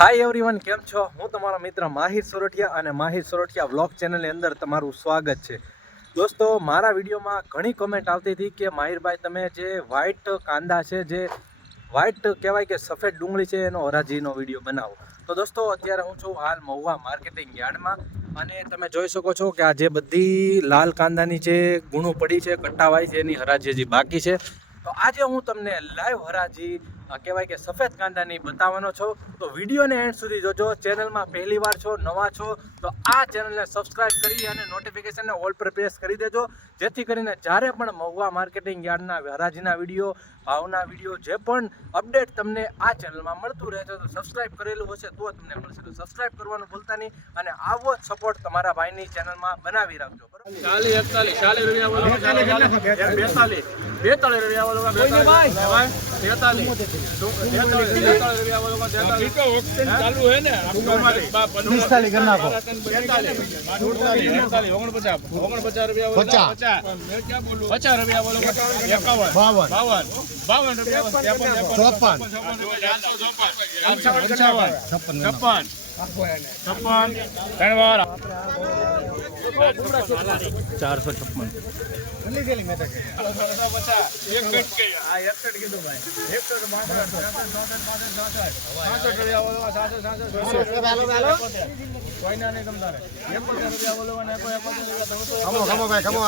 Hi everyone કેમ છો? હું તમારો મિત્ર માહિર સોરઠિયા અને માહિર સોરઠિયા વ્લોગ ચેનલની અંદર તમારું સ્વાગત છે. દોસ્તો, મારા વિડીયોમાં ઘણી કમેન્ટ આવતી હતી કે માહિરભાઈ, તમે જે વ્હાઈટ કાંદા છે, જે વ્હાઈટ કહેવાય કે સફેદ ડુંગળી છે, એનો હરાજીનો વીડિયો બનાવો. તો દોસ્તો, અત્યારે હું છું હાલ મહુવા માર્કેટિંગ યાર્ડમાં અને તમે જોઈ શકો છો કે આ જે બધી લાલ કાંદાની જે ગુણો પડી છે, કટ્ટાવાઈ છે, એની હરાજી હજી બાકી છે. તો આજે હું તમને લાઈવ હરાજી કહેવાય કે સફેદ કાંદાની બતાવવાનો છો. તો વિડીયોને એન્ડ સુધી જોજો. ચેનલમાં પહેલી વાર છો નવા છો તો આ ચેનલને સબસ્ક્રાઇબ કરી અને નોટિફિકેશનને ઓલ પર પ્રેસ કરી દેજો. જેથી કરીને જ્યારે પણ મહુવા માર્કેટિંગ યાર્ડના હરાજીના વીડિયો ભાવના વીડિયો જે પણ અપડેટ તમને આ ચેનલમાં મળતું રહે છે તો સબસ્ક્રાઇબ કરેલું હશે તો તમને મળશે. તો સબસ્ક્રાઇબ કરવાનું ભૂલતા નહીં અને આવો જ સપોર્ટ તમારા ભાઈની ચેનલમાં બનાવી રાખજો. બરાબર? ચાલી એકતાલીસ ચાલી રૂપિયા બેતાલીસ. બેતાલીસ રૂપિયા ચાલુ હે ને? પિસ્તાલીસ કરી નાખો. બેતાલીસ ઓગણપચાસ. ઓગણપચાસ રૂપિયા બોલો પચાસ. પચાસ. રૂપિયા બોલો એકાવન. બાવન. બાવન. બાવન રૂપિયા ત્રેપન ચોપન. પંચાવન. છપ્પન. છપ્પન. ત્રણ વાર ચારસો છપ્પન. રૂપિયા ખમો ભાઈ ખમો.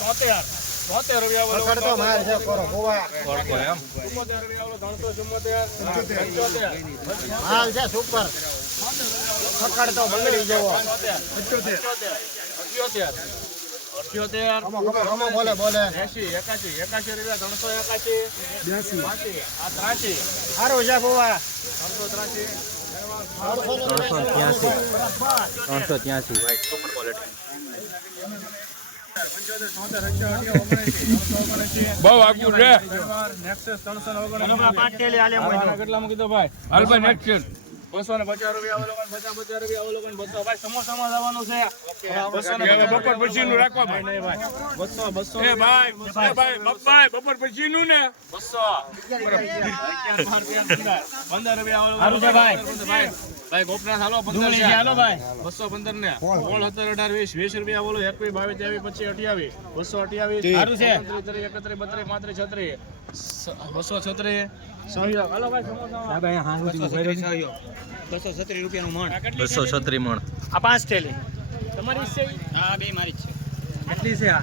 તોતેર ભાઈ સારું રૂપિયા પકડતો માર છે કરો ગોવા માલ છે સુપર. પકડતો બંગડી જેવો. ખમો ખમો ખમો બોલે બોલે. એસી એકાશી. એકાશી રૂપિયા ત્રણસો એકાશી. બ્યાસી. આ ત્રાસી. સારું છે ગોવા ત્રણસો ત્રાસી. ત્રણસો ત્યાંસી. ત્રણસો ત્યાંસી. સુપર ક્વોલિટી બહુ આગળ રે. નેક્સસ 339 કેટલામાં કીધો ભાઈ હાલ ભાઈ નેક્સસ 250 રૂપિયા અવલોકન 50 50 રૂપિયા અવલોકન 200 ભાઈ સમોસામાં જવાનું છે. 200 બપોર પછીનું રાખવા ભાઈ નહીં ભાઈ. 200 200 એ ભાઈ ભાઈ બપ્પાઈ બપોર પછીનું ને? 200 15 રૂપિયા અવલોકન. છે ભાઈ. ભાઈ ભાઈ ગોપનાથ હાલો 15 છે. હાલો ભાઈ. 215 ને. 16 17 18 20 20 રૂપિયા બોલો 21 22 23 25 228 સારું છે. 31 32 33 236 સહયોગ હાલો ભાઈ સમોસા બસો છત્રીસ. બસો છત્રી મણ. આ પાંચ થેલી. તમારી છે હા બે મારી છે કેટલી છે આ?